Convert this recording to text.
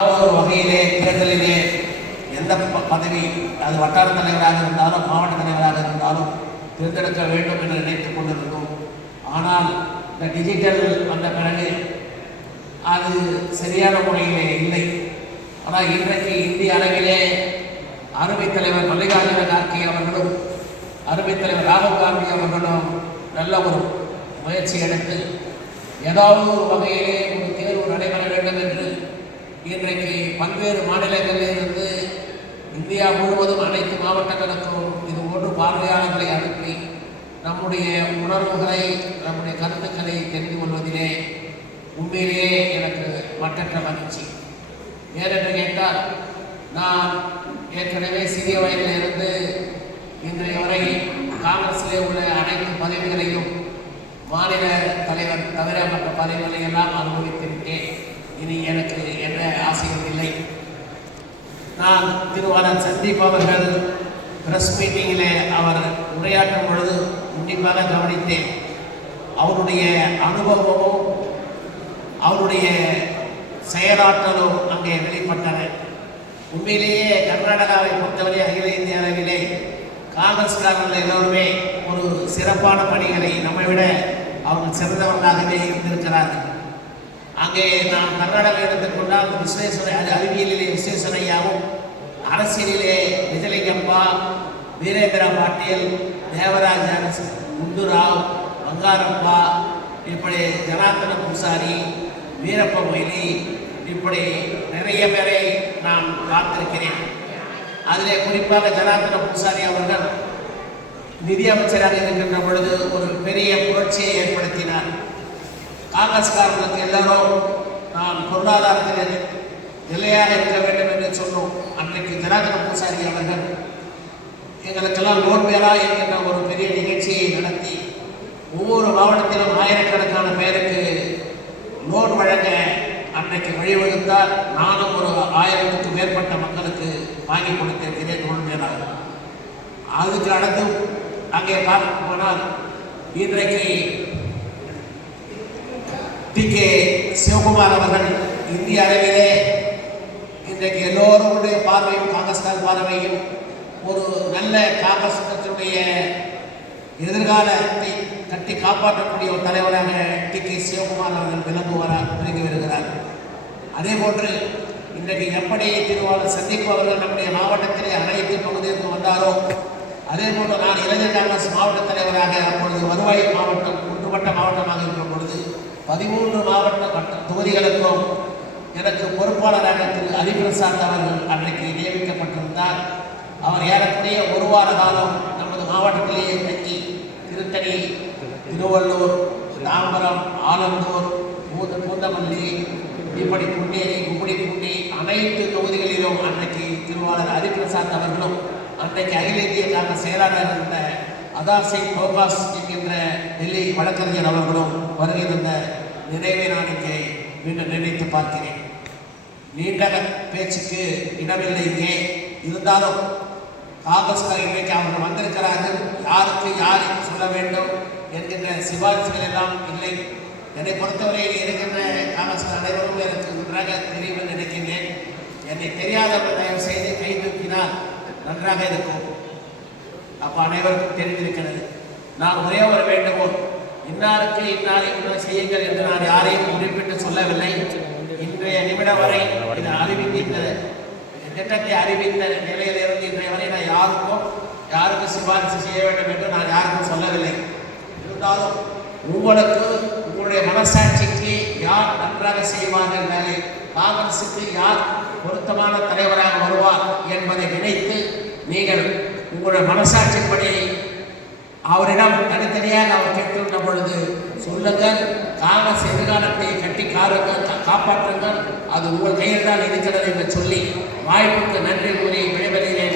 ஒரு வகையிலே தேர்தலிலே எந்த பதவி அது வட்டார தலைவராக இருந்தாலும் மாவட்ட தலைவராக இருந்தாலும் தேர்ந்தெடுக்க வேண்டும் என்று நினைத்துக் கொண்டிருந்தோம். ஆனால் இந்த டிஜிட்டல் வந்த பிறகு அது சரியான முறையிலே இல்லை. ஆனால் இன்றைக்கு இந்திய அளவிலே அருமை தலைவர் மல்லிகார்ஜுன கார்கே அவர்களும் அருமை தலைவர் ராகுல் காந்தி அவர்களும் நல்ல ஒரு முயற்சி எடுத்து ஏதாவது ஒரு வகையிலே ஒரு தேர்வு நடைபெற இன்றைக்கு பல்வேறு மாநிலங்களில் இருந்து இந்தியா முழுவதும் அனைத்து மாவட்டங்களுக்கும் இது போன்று பார்வையாளர்களை அனுப்பி நம்முடைய உணர்வுகளை நம்முடைய கருத்துக்களை தெரிந்து கொள்வதிலே உண்மையிலேயே எனக்கு மட்டற்ற மகிழ்ச்சி. ஏனென்று கேட்டால் நான் ஏற்கனவே சிறிய வயதில் இருந்து இன்றைய வரை காங்கிரஸிலே உள்ள அனைத்து பதவிகளையும் மாநில தலைவர் தவிர மற்ற பதவிகளை எல்லாம் அனுபவித்திருக்கேன். இனி எனக்கு என்ற ஆசையும் இல்லை. நான் திருவாளர் சந்தீப் அவர்கள் பிரஸ் மீட்டிங்கில் அவர் உரையாற்றும் பொழுது உன்னிப்பாக கவனித்தேன். அவருடைய அனுபவமும் அவருடைய செயலாற்றலும் அங்கே வெளிப்பட்டன. உண்மையிலேயே கர்நாடகாவை பொறுத்தவரை அகில இந்திய அளவிலே காங்கிரஸ்காரர்கள் எல்லோருமே ஒரு சிறப்பான பணிகளை நம்மை விட அவர்கள் சிறந்தவர்களாகவே இருந்திருக்கிறார்கள். அங்கே நாம் கர்நாடகா எடுத்துக்கொண்டால் விஸ்வேஸ்வர அது அறிவியலிலே விஸ்வேஸ்வரையாவும் அரசியலிலே நிஜலிங்கப்பா வீரேந்திர பாட்டீல் தேவராஜ அரசு குண்டுராவ் பங்காரப்பா இப்படி ஜனார்த்தன பூசாரி வீரப்ப மொய்லி இப்படி நிறைய பேரை நான் பார்த்திருக்கிறேன். அதிலே குறிப்பாக ஜனார்த்தன பூசாரி அவர்கள் நிதியமைச்சராக இருக்கின்ற பொழுது ஒரு பெரிய புரட்சியை ஏற்படுத்தினார். காங்கிரஸ்காரர்களுக்கு எல்லாரும் நான் பொருளாதாரத்தில் நிலையாக இருக்க வேண்டும் என்று சொன்னோம். அன்றைக்கு ஜனார்தன பூசாரி அவர்கள் எங்களுக்கெல்லாம் லோன் மேலா என்கின்ற ஒரு பெரிய நிகழ்ச்சியை நடத்தி ஒவ்வொரு மாவட்டத்திலும் ஆயிரக்கணக்கான பேருக்கு லோன் வழங்க அன்றைக்கு வழிவகுத்தால் நானும் ஒரு ஆயிரத்துக்கு மேற்பட்ட மக்களுக்கு வாங்கி கொடுத்திருக்கிறேன் லோன் மேலாக அதுக்கு அடுத்து அங்கே பார்க்க போனால் இன்றைக்கு பி கே சிவகுமார் அவர்கள் இந்திய அளவிலே இன்றைக்கு எல்லோருடைய பார்வையும் காங்கிரஸ்கார் பார்வையும் ஒரு நல்ல காங்கிரஸ் கட்சியுடைய எதிர்காலத்தை கட்டி காப்பாற்றக்கூடிய ஒரு தலைவராக டி கே சிவகுமார் அவர்கள் விளம்புவராக விளங்கி வருகிறார். அதே போன்று இன்றைக்கு எப்படி திருவாளர் சந்திப்பு அவர்கள் நம்முடைய மாவட்டத்திலே அனைத்து பகுதிகளுக்கு வந்தாரோ அதே போன்று நான் இளைஞர் காங்கிரஸ் மாவட்ட தலைவராக அப்பொழுது வருவாய் மாவட்டம் ஒன்றுபட்ட மாவட்டமாக இருக்கும் பொழுது பதிமூன்று மாவட்ட கட்ட தொகுதிகளுக்கும் எனக்கு பொறுப்பாளராக திரு ஹரிபிரசாத் அவர்கள் அன்றைக்கு நியமிக்கப்பட்டிருந்தார். அவர் ஏறக்குறைய ஒரு வார காலம் நமது மாவட்டத்திலேயே தங்கி திருத்தணி திருவள்ளூர் தாம்பரம் ஆலந்தூர் பூத பூந்தமல்லி இப்படி குண்டேரி கும்படி குண்டி அனைத்து தொகுதிகளிலும் அன்றைக்கு திருவாளர் ஹரிபிரசாத் அவர்களும் அன்றைக்கு அகில இந்திய காங்கிரஸ் செயலாளர் இருந்த அதார் சிங் போகாஸ் நெல்லை டெல்லி வழக்கறிஞர் அவர்களும் வருகை தந்த நினைவை நான் இங்கே மீண்டும் நினைத்து பார்க்கிறேன். நீண்ட பேச்சுக்கு இடமில்லை இங்கே. இருந்தாலும் காங்கிரஸ்கார் இன்றைக்கு அவர்கள் வந்திருக்கிறார்கள். யாருக்கு யாரை சொல்ல வேண்டும் என்கின்ற சிபாரிசுகள் எல்லாம் இல்லை. என்னை பொறுத்தவரையில் இருக்கின்ற காங்கிரஸ் அனைவரும் எனக்கு நன்றாக தெரியும் என்று நினைக்கின்றேன். என்னை தெரியாதவர்கள் தயவு செய்து கை தூக்கினால் நன்றாக இருக்கும். அப்போ அனைவருக்கும் தெரிந்திருக்கிறது. நான் ஒரே ஒரு இன்னாருக்கு இன்னாரை இன்னார் செய்யுங்கள் என்று நான் யாரையும் குறிப்பிட்டு சொல்லவில்லை. இன்றைய நிமிடம் வரை இதை அறிவித்த திட்டத்தை அறிவித்த நிலையிலிருந்து இன்றைய வரை நான் யாருக்கும் யாருக்கும் சிபாரிசு செய்ய வேண்டும் என்று நான் யாருக்கும் சொல்லவில்லை. இருந்தாலும் உங்களுக்கு உங்களுடைய மனசாட்சிக்கு யார் நன்றாக செய்வார்கள் வேலை காங்கிரசுக்கு யார் பொருத்தமான தலைவராக வருவார் என்பதை நினைத்து நீங்கள் உங்களுடைய மனசாட்சிப்படி அவரிடம் தனித்தனியாக அவர் கேட்டுள்ள பொழுது சொல்லுங்கள் காங்கிரஸ் எதிர்காலத்தை கட்டி காருங்கள் காப்பாற்றுங்கள். அது உங்கள் கையில் தான் இருக்கிறது என்று சொல்லி வாய்ப்புக்கு நன்றி கூறி விடைபெறுகிறேன்.